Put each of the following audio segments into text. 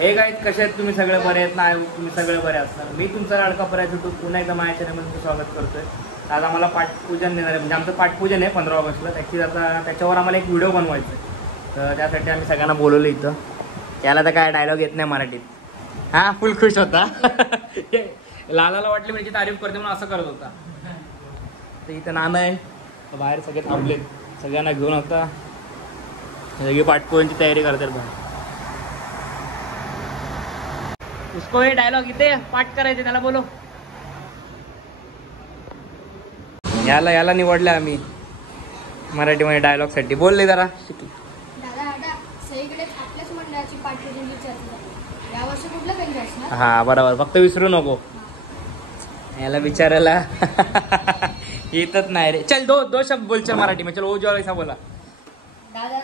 हे गाईज कसे आहेत तुम्ही सगळे बरे आहेत ना? तुम्ही सगळे बरे असणार. मी तुमचा लाडका पर्याय यूट्यूब पुन्हा एकदा माझ्या चॅनलमध्ये स्वागत करतोय. आज आम्हाला पाठपूजन देणार आहे, म्हणजे आमचं पाठपूजन आहे 15 ऑगस्टला. ॲक्च्युली आता त्याच्यावर आम्हाला एक व्हिडिओ बनवायचा आहे, तर त्यासाठी आम्ही सगळ्यांना बोलवलं इथं. त्याला तर काय डायलॉग येत नाही मराठीत. हां, फुल खुश होता. लालाला वाटली म्हणजे तारीफ करते म्हणून असं करत होता. तर इथं नाना आहे, बाहेर सगळे थांबलेत, सगळ्यांना घेऊन होता. सगळी पाठपूजनची तयारी करतात बाहेर. उसको हे डायलॉग इथे पाठ करायचे, त्याला बोलो. याला निवडलं आम्ही मराठीमध्ये डायलॉग साठी. बोलले जरा हा बरोबर, फक्त विसरू नको. याला विचारायला येतच नाही रे. चल दो शब्द बोल चल मराठी में. चलो जो ऐसा बोला. दादा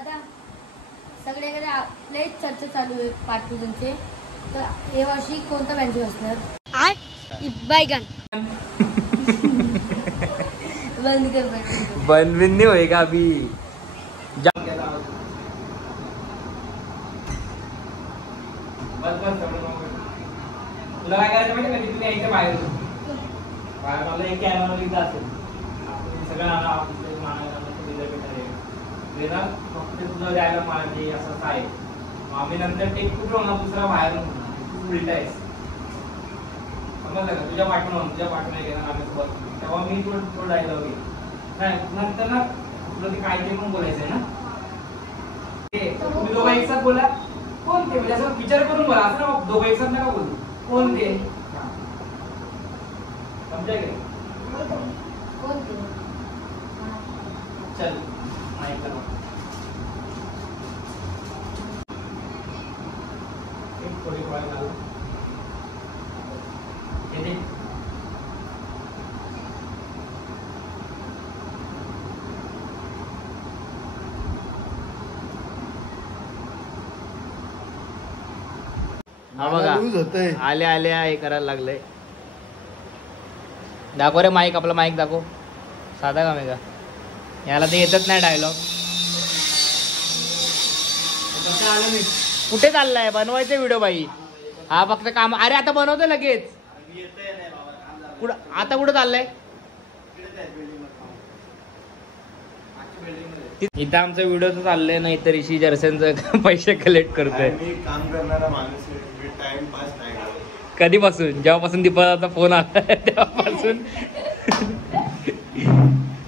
सगळ्याकडे आपले चर्चा चालू आहे पाठपूजनचे. तर हे वर्षी कोणतं व्यंजन असणार? बैगन. बंद कर बंद नहीं होएगा अभी. तुला काय करायचं माहिती का? तिथे यायचं बाहेर मला एक कॅमेरा लिहिला असेल सगळं फक्त तुला द्यायला मला असं काय. आम्ही नंतर टेक कुठे होणार दुसरा बाहेर उलटायच. समजलं का? तुझ्या पाठवून घेणार आम्ही सोबत. तेव्हा मी तो डायलॉग घेईन. काय नंतर ना तुला ते काय ते पण बोलायचंय ना. तुम्ही दोघं एक साथ बोला. कोण ते? म्हणजे असं विचार करून बोला. असं ना दोघं एक साथ नका बोलू. कोण ते? समजाय का? चल माईक लावा. थोडी फळ घाल. येते हा बघा, आले हे करायला लागलंय. दाखव रे माईक, आपला माईक दाखव. साधा काम आहे का? याला ते येतच नाही डायलॉग. कुठे चाललाय? बनवायचे व्हिडिओ बाई. हा फक्त काम. अरे आता बनवतो लगेच. आता कुठं चाललंय? इथं आमचा व्हिडिओ तर चाललंय, नाही तर ऋषी जर्सनचं पैसे कलेक्ट करतोय. काम करणारा माणूस टाइमपास नाही. कधीपासून? जेव्हापासून दीपाचा फोन आला तेव्हापासून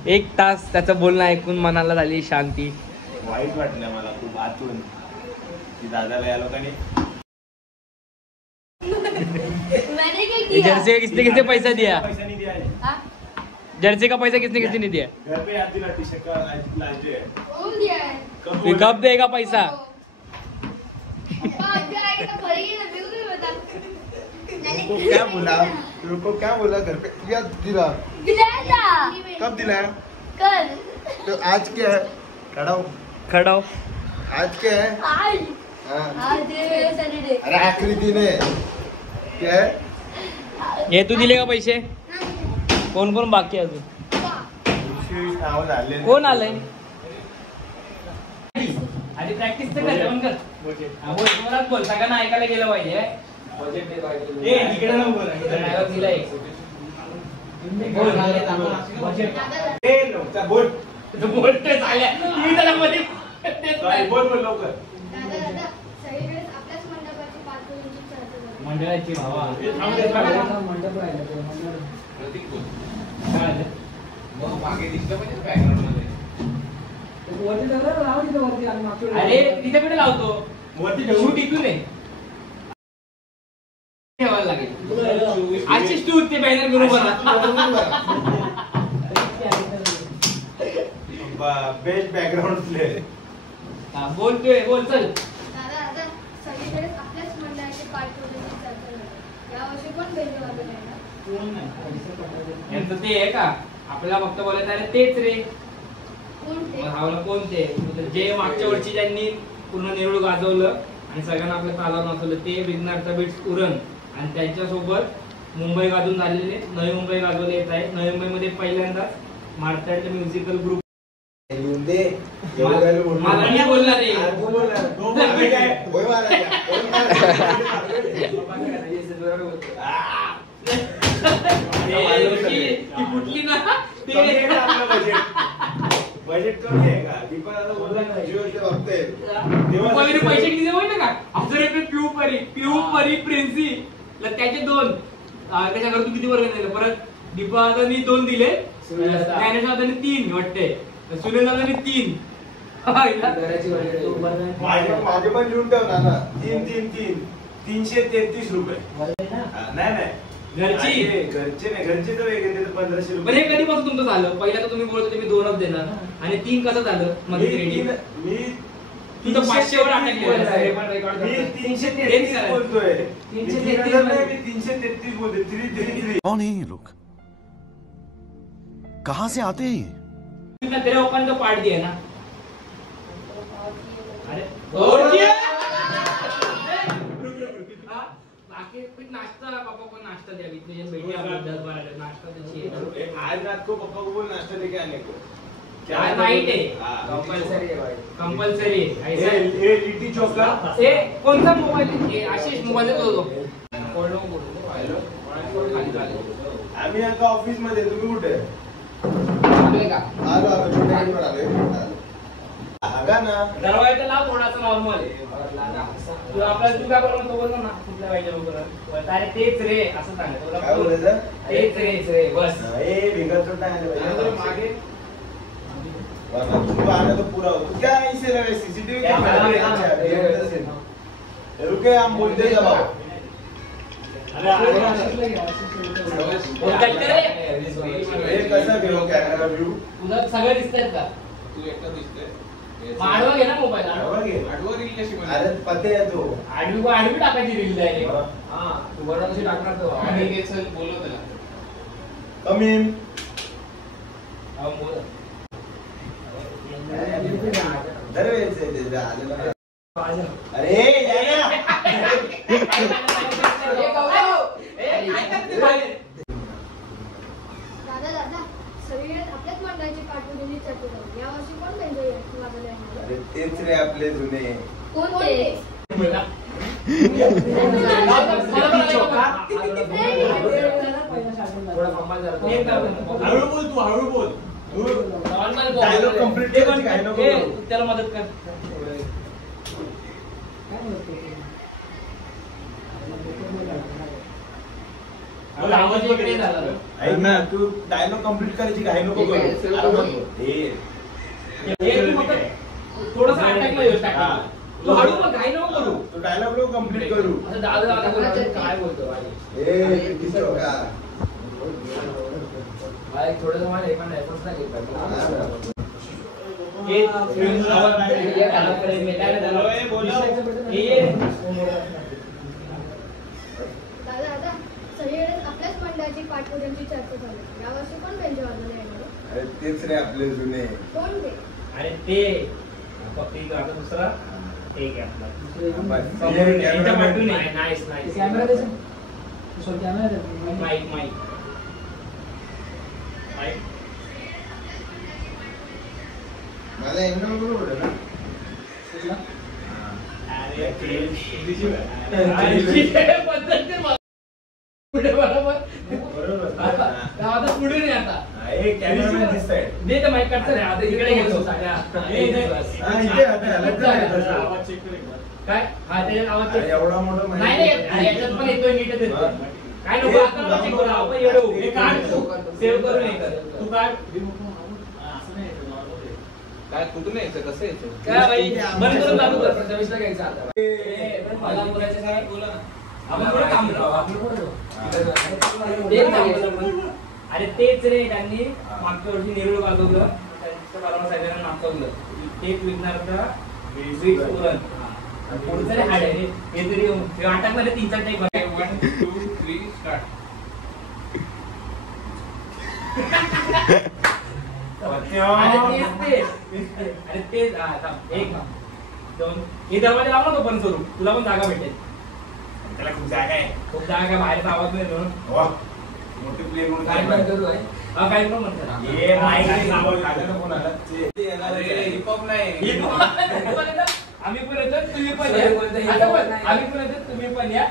1 तास त्याचं बोलणं ऐकून मनाला झाली शांती. वाईट वाटलं मला खूप आतून की दादाला या लोकांनी जर्सी का किसने पैसा दिया? पैसा नहीं दिया. जर्सी का पैसा किसने नहीं दिया? घर पे याद दिला टी शर्ट का लाजे कब देगा पैसा? तुमको क्या बोला घर पे याद दिला? कब दिलाया? कल. तो आज क्या है? खड़ा हो. आज क्या है? आज सॅटरडे. अरे आखरी दिन है. क्या है? हे तू दिले का पैसे? कोण बाकी अजून? कोण आलंय? आधी प्रॅक्टिस तर कर. बोल, सगळ्यांना ऐकायला गेलं पाहिजे. मंडळाची भावा अरे तिथे कुठे लावतो? शूट इथून आहे. ठेवायला लागेल. आजचीच तू ते बॅनर बरोबर बेस्ट बॅकग्राऊंड प्ले. बोलतोय, बोल चल. सगळीकडे आपल्याच मंडळाचे पाठपूजनची चर्चा झाली. यावर्षी कोण बेस्ट वाजवणार? यांचं ते आहे का? आपल्याला फक्त बोलायचं आहे तेच रे. कोण ते? जे मागच्या वर्षी ज्यांनी पूर्ण नेरुळ गाजवलं आणि सगळ्यांना आपलं तालाव नाचवलं ते विघ्नार्थ बिट्स उरण. आणि त्यांच्यासोबत मुंबई गाजून झालेले नवी मुंबई गाजवले येत आहे. नवी मुंबईमध्ये पहिल्यांदाच मार्तांड म्युझिकल ग्रुप मला नाही बोलणार रे. ती फुटली ना बजेट कमी आहे का? दीपक आता बोलला ना जिओचे हप्ते वगैरे पैसे किती माहिती का? 1000 रुपये पिऊ परी प्रिन्सी त्याचे 2 त्याच्या घरातून किती वर्ग दिले. परत दीपा दादानी 2 दिले, ज्ञानेश दादानी 3 वाटते, सुनील दादानी 3. माझे पण लिहून ठेव ना. 333 रुपये. नाही घरचे तर वेगळे 1500 रुपये. हे कधीपासून तुमचं झालं? पहिला तर तुम्ही बोलत होते मी 2च देणार ना, आणि 3 कसं झालं मध्ये क्रेडिट? मी तू तर 500 वर अटकलेला. मी 333 बोलतोय. 333 बोलतोय. 333. कौन है ये लोग? कहाँ से आते हैं ये? तेरे ओपन तो पार्ट दिया ना. अरे बाकी कुछ नाश्ता पापा को नाश्ता दिया बीच में बैठे आप 10-12 नाश्ता दीजिए. आज रात को पापा को बोल नाश्ता लेके आने को. क्या नाइट है? कंपलसरी है भाई, कंपलसरी है. ऐसा ये लिट्टी चोखा. ये कौन सा मोबाइल है? आशीष मोबाइल दे दो. आम्ही आता ऑफिस मध्ये. तुम्ही कुठे? आलो छोट्या आगा ना. दरवाजा लाव थोडासा नॉर्मल. तू आपला तू काय बोलतो तो बोलतो ना कुठल्या पाहिजे बरोबर. अरे तेच रे असं सांगतो. काय बोलायचं? तेच रे बस. ए बिगर छोटा आहे मागे. तू आना तो पूरा हो. तू क्या इसे रहे सीसीटीवी कैमरा. रुके हम बोलते जवाब. कसा घेऊ कॅमेरा व्ह्यू? तुला सगळं दिसतंय का? तू एकटा दिसतोय. आडवा घे ना मोबाईल. आडवा रील कशी बनवली? अरे पते आहे तो. आडवी टाकायची रील डायरेक्ट. हा तू बरोबर कशी टाकणार तो. आणि एक चल बोलव त्याला. कम इन. दरवेळेस आहे ते आलेलं. अरे या ना. दादा सगळीकडे आपल्याच मंडळाची पाठवलेली चर्चा झाली. यावर्षी कोण बेंजो वाजवले आहे? अरे तेच रे आपले जुने. कोण ते? हळू बोल तू. हळू बोल. डायलॉग कंप्लीट त्याला मदत कर. आवाज इकडे झाला. ऐक ना तू डायलॉग कंप्लीट करायची घाई नको करू. थोडासा अटॅक नाही. तू हळू पण घाई नको करू. तो डायलॉग लो कंप्लीट करू. दादा काय बोलतो ए किती चौका. थोडंसं मला एक पण एफर्ट्स नाही घेत. दादा सगळीकडे आपल्याच मंडळाची पाठवण्याची चर्चा झाली. यावर्षी कोण बेंजो वाजवले आहे? अरे तेच रे आपले जुने. कोण ते? अरे ते फक्त आता दुसरा एक आहे आपला. मला एकदम बरोबर आहे ना. पुढे नाही आता. कॅमेरामॅन दिसताय. दे तर माईक काढतो. आता इकडे घेतो. काय हा त्याच्यात आवाज एवढा मोठा नाही याच्यात पण येतोय नीटच येतो. काय नको आता चेक करू आपण. एवढं काढ सेव्ह करून हे कर. तू काढ. काय कुठून यायचं कसं यायचं? काय भाई बंद करून लागू कर. प्रथमेशला घ्यायचं आता. मला बोलायचं काय बोला ना. आपण पुढे काम अरे तेच रे त्यांनी मागच्या वर्षी नेरुळ वाजवलं. त्यांचं मला सगळ्यांना नाचवलं. तेच विकणार का पुढचं रे हाड आहे. हे तरी अटकणार 3-4 टाईप. 1 2 3 स्टार्ट. अरे तेच एक 2 हे दरवाजा लाव ना तो बंद करू. तुला पण जागा भेटेल. त्याला खूप जागा आहे. खूप जागा आहे. बाहेरचा आवाज नाही म्हणून मोठी प्ले म्हणून काय करू आहे हा काय पण म्हणतात ये नाही सांगू खाल्लं कोणाला ते येणार हिप हॉप नाही. आम्ही पण येतो तुम्ही पण या आता पण आम्ही पण येतो तुम्ही पण या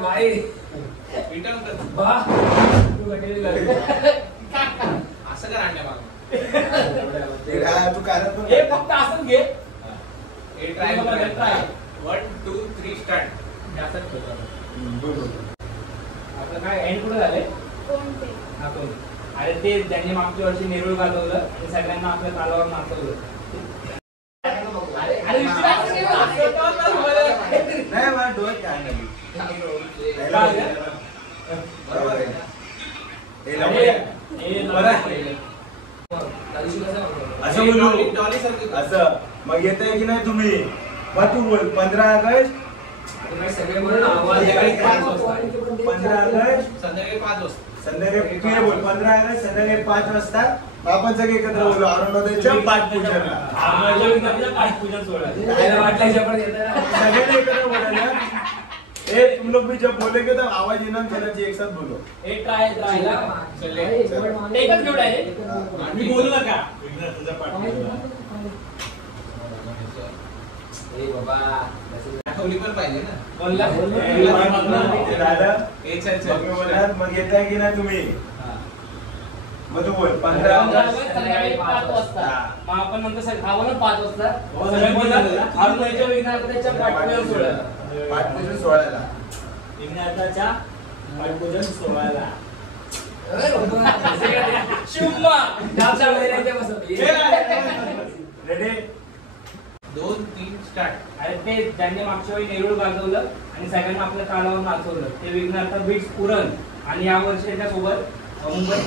भाई रिटर्न कर. असं कर आणण्या मागं. तू करत हे फक्त असंच घे हे ट्राय ट्राय 1 2 3 स्टार्ट. आपलं काय एंड कुठं झालंय कोणते अरे ते त्यांनी मागच्या वर्षी नेरूळ गाजवलं आणि सगळ्यांना आपल्या तालावर नाचवलं. अरे नाही मला डोळ्यात काय नाही बरोबर आहे असं बोलू डॉली सारखं असं मग येत आहे की नाही तुम्ही मग तू बोल 15 ऑगस्ट सगळे म्हणून आवाज 15 ऑगस्ट संध्याकाळी 5 वाजता. संध्याकाळी तू हे बोल 15 ऑगस्ट संध्याकाळी 5 वाजता आपण सगळे एकत्र बोलू अरुणोदयच्या पाठपूजनला पाठपूजन सोहळा सगळ्यांना एकत्र बोलायला ए तुम लोग भी जब बोलेंगे तो आवाज येना चला जी एक साथ बोलो हे ट्राय एकच घेऊन आहे मी बोलू नका तुझा पाठपूजन आठवली पण पाहिजे ना. बोलला दादा एक साइड मग मी बोलणार, मग येत आहे की नाही तुम्ही मग तू बोल 15 ऑगस्ट संध्याकाळी 5 वाजता मग आपण नंतर खावं ना 5 वाजता अरुणाच्या विघ्नार्थाच्या पाठपूजन सोहळ्याला पाठपूजन सोहळ्याला विघ्नार्थाच्या पाठपूजन सोहळ्याला शुम्मा गावच्या महिन्याच्या बसवली रेडी 2 3 स्टार्ट. अरे ते ज्यांनी मागच्या वेळी नेरूळ गाजवलं आणि सगळ्यांना आपल्या तालावर नाचवलं ते विघ्नार्थ बीट्स पुरण आणि या वर्षी त्याच्यासोबत मुंबई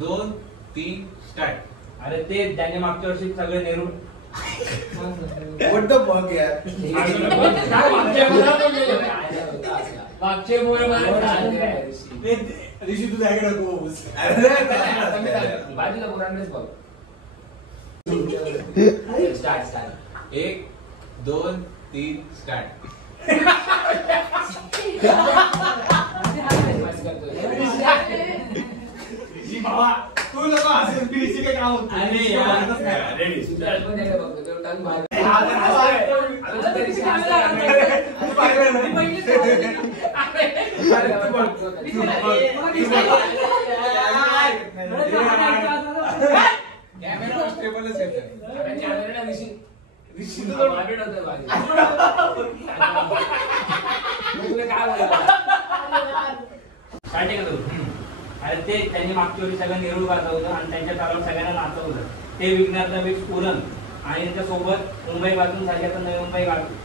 2 3 स्टार्ट. अरे ते ज्यांनी मागच्या वर्षी सगळे नेरूळ व्हाट द फक यार मागचे मुळे ऋषी तू जायकडे नकोस बाजूला पुराणच बघ स्टार्ट 1 2 3 स्टार्ट. बाबा तू नको असेल की ऋषी काय काम होत अरे यार रेडी कॅमेरा स्टेबलच येतं. अरे ते त्यांनी मागच्या वेळी सगळं नेरूळ गाजवलं आणि त्यांच्या तालावर सगळ्यांना नाचवलं ते विघ्नार्थ बीट्स पुरण आणि त्याच्यासोबत मुंबई गाजून झाली आता नवी मुंबई गाजून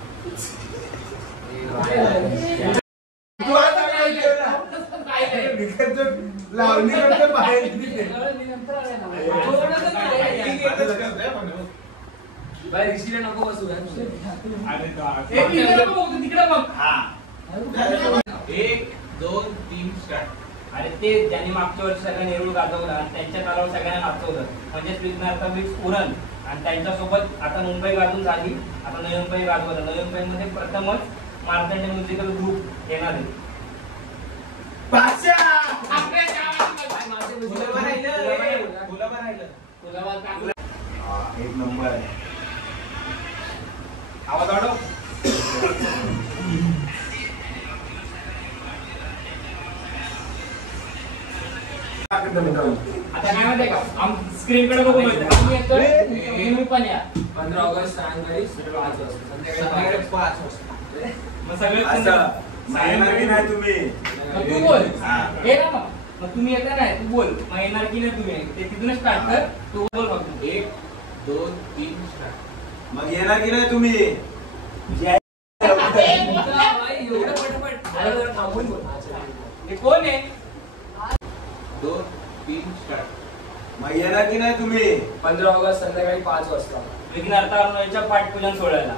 लावणी करते बाहेर ऋषीला नको बसू तिकडे बघ 1 2 3 स्टार्ट. अरे ते ज्यांनी मागच्या वर्षी सगळं नेरूळ गाजवलं आणि त्यांच्या तालावर सगळ्यांना नाचवलं म्हणजेच विघ्नार्थ बीट्स पुरण आणि त्यांच्यासोबत आता मुंबई गाजून झाली आता नवी मुंबई गाजवलं नवी मुंबईमध्ये प्रथमच मार्तंड म्युझिकल ग्रुप येणार आहे. एक नंबर आवाज वाढव आता काय माहितीये का स्क्रीन कडे बघू तुम्ही पण या 15 ऑगस्ट सायंकाळी 5 वाजता संध्याकाळी 5 वाजता. मग सगळे असं येणार की नाही तुम्ही मग तू बोल हे ना मग तुम्ही येता नाही तू बोल मग येणार की नाही तुम्ही ते तिथूनच स्टार्ट कर तू बोल फक्त 1 2 3 स्टार्ट. मग येणार की नाही तुम्ही एवढं पटपट थांबून बोल. हे कोण आहे 2 3 स्टार्ट. मग येणार की नाही तुम्ही 15 ऑगस्ट संध्याकाळी 5 वाजता विघ्नार्थ अरुणाच्या पाठपूजन सोहळ्याला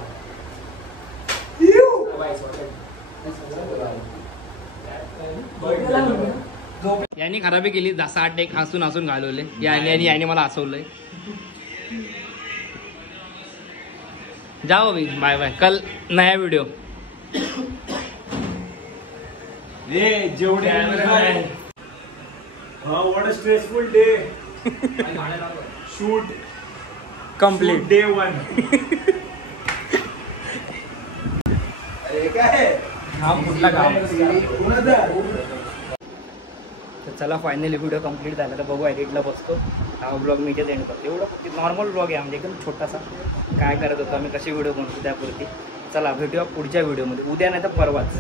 यांनी खराबी केली जसा 8 एक हसून हसून घालवले याने मला हसवलंय जाओ अभी, बाय बाय, कल नया वीडियो। जेवढे what a stressful day shoot complete day 1 अरे काय तर चला फायनली व्हिडिओ कंप्लीट झाला, तर बघू एडिटला बसतो, हा ब्लॉग मी इथेच एंड करतो। एवढं नॉर्मल ब्लॉग आहे म्हणजे एकदम छोटासा, काय करत होतो आम्ही, कशी व्हिडिओ बनवतो त्यापुरती। चला भेटूया पुढच्या व्हिडिओमध्ये, उद्या नाही तर परवाच।